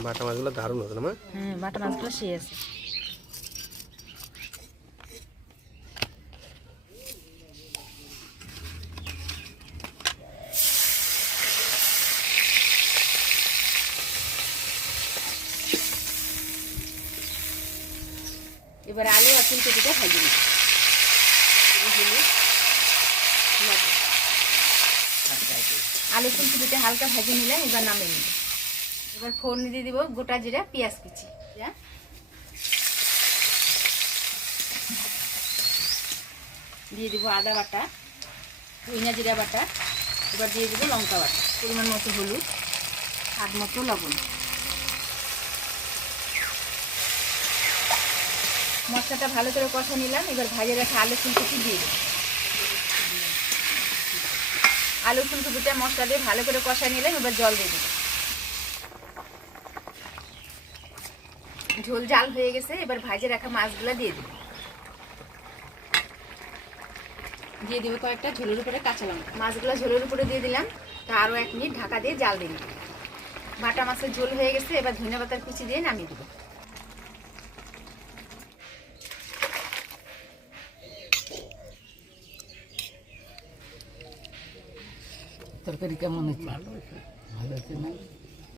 বাটা মাছগুলো দারুণ হতো না মা? বাটা মাছগুলো সেই আছে। এবার আলু আর ফুলকপিটা ভাজি নিই। আলু ফুলকপিটা হালকা ভাজি নিলাম, এবার নামিয়ে নিব। এবার ফোড়ন দিয়ে দিব গোটা জিরা পেঁয়াজ কুচি, দিয়ে দিব আদা বাটা, ধনিয়া জিরা বাটা, এবার দিয়ে দিব লঙ্কা বাটা, পরিমাণ মতো হলুদ, স্বাদ মতো লবণ। মশলাটা ভালো করে কষা নিলাম, এবার ভাজে রাখা আলু ফুলকপি দিয়ে দেব। আলু ফুলকপিটা মশলা দিয়ে ভালো করে কষা নিলাম, এবার জল দিয়ে দেব। ঝোল জাল হয়ে গেছে, এবার ভাজে রাখা মাছগুলা দিয়ে দেব। দিয়ে দেবো কয়েকটা ঝোলের উপরে কাঁচা লঙ্কা। মাছগুলো ঝোলের উপরে দিয়ে দিলাম, তা আরও 1 মিনিট ঢাকা দিয়ে জাল দিয়ে দেব। বাটা মাছের ঝোল হয়ে গেছে, এবার ধনিয়া পাতার কুচি দিয়ে নামিয়ে দেব। তরকারি কেমন হয়েছে? ভালো হয়েছে না?